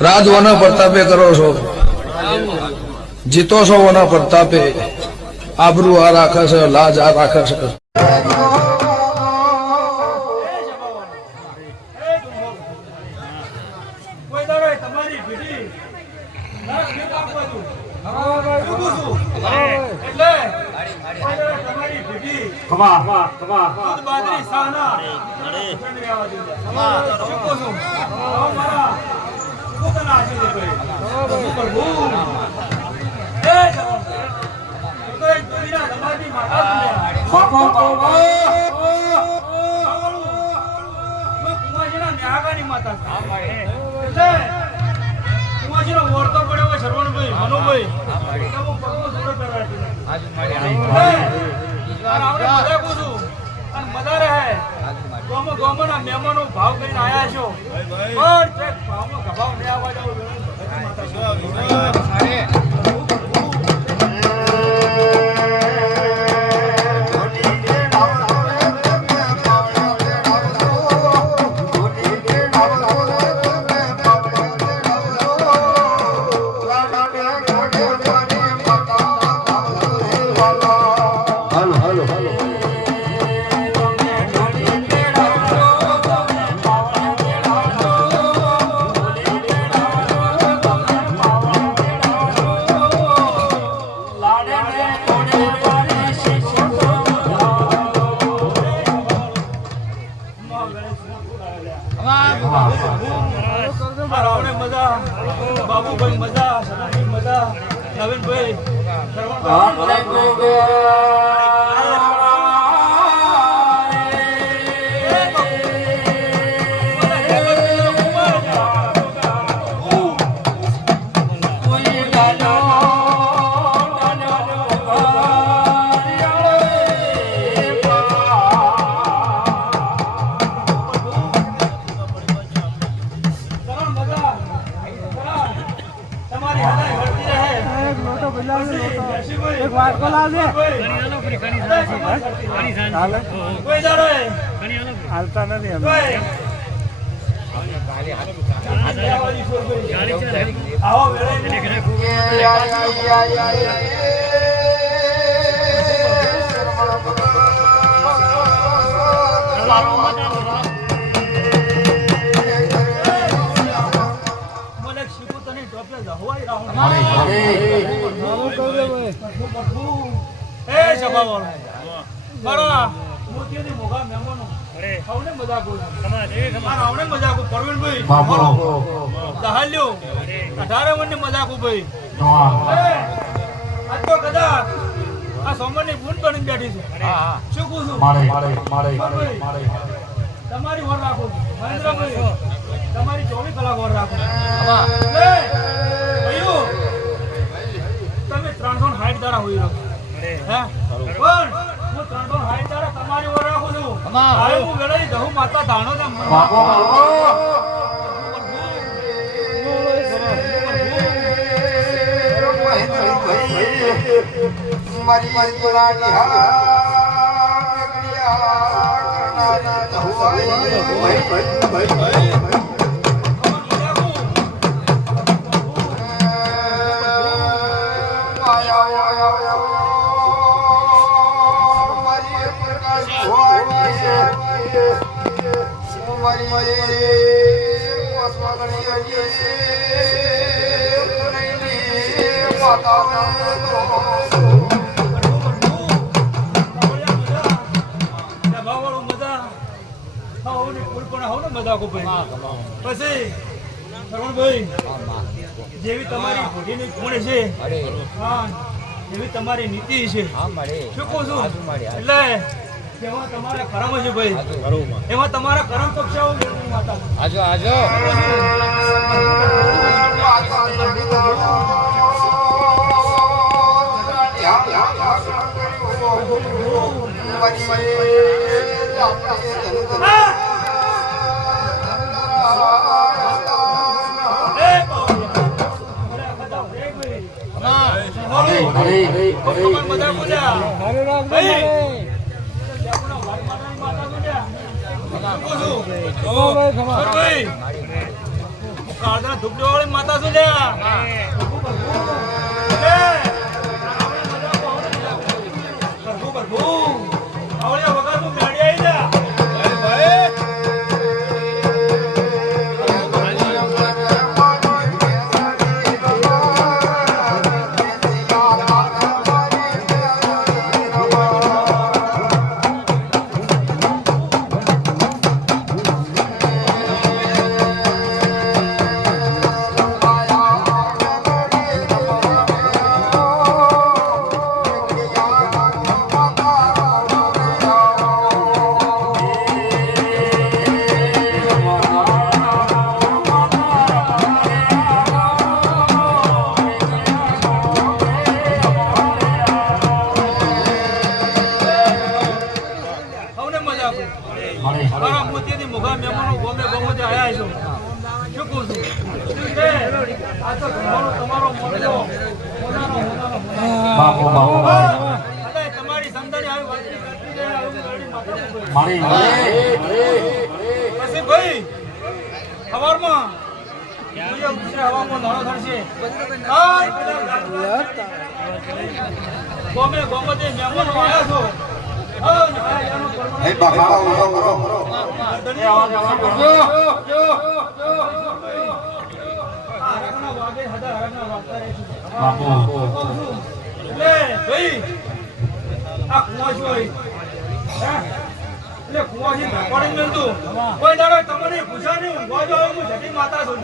રાજ વના પ્રતાપે કરો છો, જીતો છો વના પ્રતાપે, આબરૂ આ રાખે છે, લાજ આ રાખે છે. મહેમાનો ભાવ કરીને આયા છો પણ ભાવમાં ગભાવ નહીં આવવા જાવ. બાબુભાઈ મજા, સનાભાઈ મજા, નવીનભાઈ હાલતા નથી તમારી વર રાખો મહેન્દ્રભાઈ, તમારી 24 કલાક વર રાખો. તમે 360 દાડા હોઈ રહો પણ હું 360 દાડા તમારી વર રાખું છું. હું વેળાની જહુ માતા ધાણો જેવી તમારી ભોગીની ગુણ છે, એવી તમારી નીતિ છે. શું કહું છું એટલે એમાં તમારા કરમ છે ભાઈ, એમાં તમારા કરમ પક્ષાઓ માતા આજો આજો કાળના ધૂપડી વાળી માતા છું લ્યા પ્રભુ આવળ્યા વગર હું મેળી આવી જા તમારી સંતાની આવી પછી ભાઈ સવારમાં હવામાં નાનો થશે ગોમે જે મહેમાનો આવ્યા છો કોઈ દાડો તમને પૂછા નહીં ઊંઘવા જો હું જટી માતા છું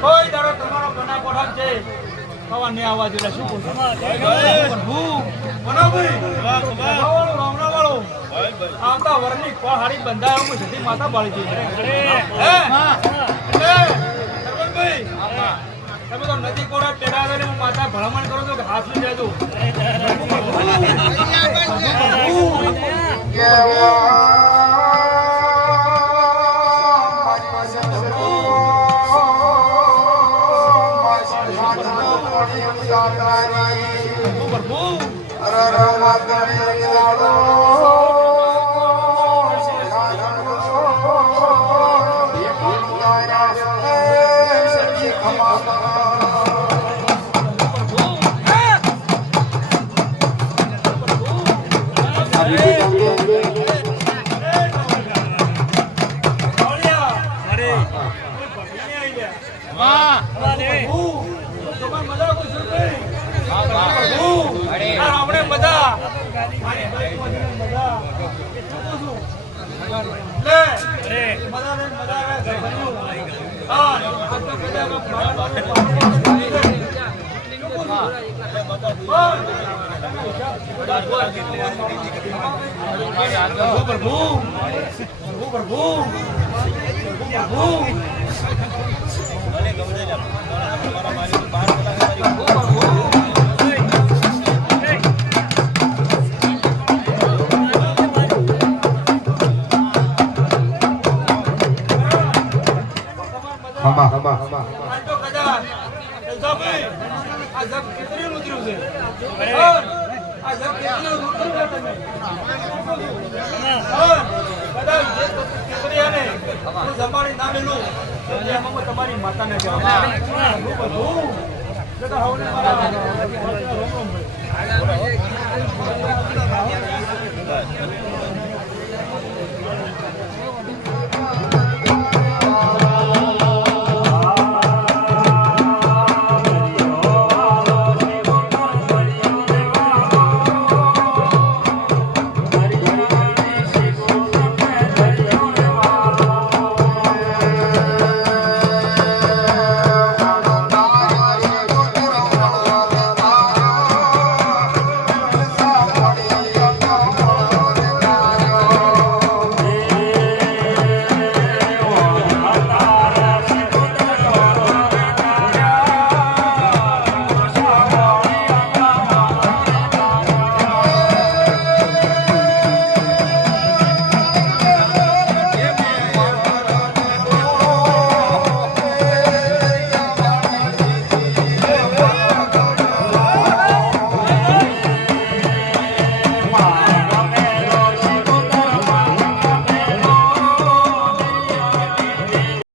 કોઈ દાડો તમારો કોના કોઠા છે ખાવા નહીં આવવા જોઈએ શું કહું આવતા વરની હાડી બંધાય હું જતી માતા બાળી છે તમે તો નદી કોરા પેડા આવીને હું માતા ભલામણ કરું છું કે હાથ લઈ જજો તમારી માતાને તો હવને મારા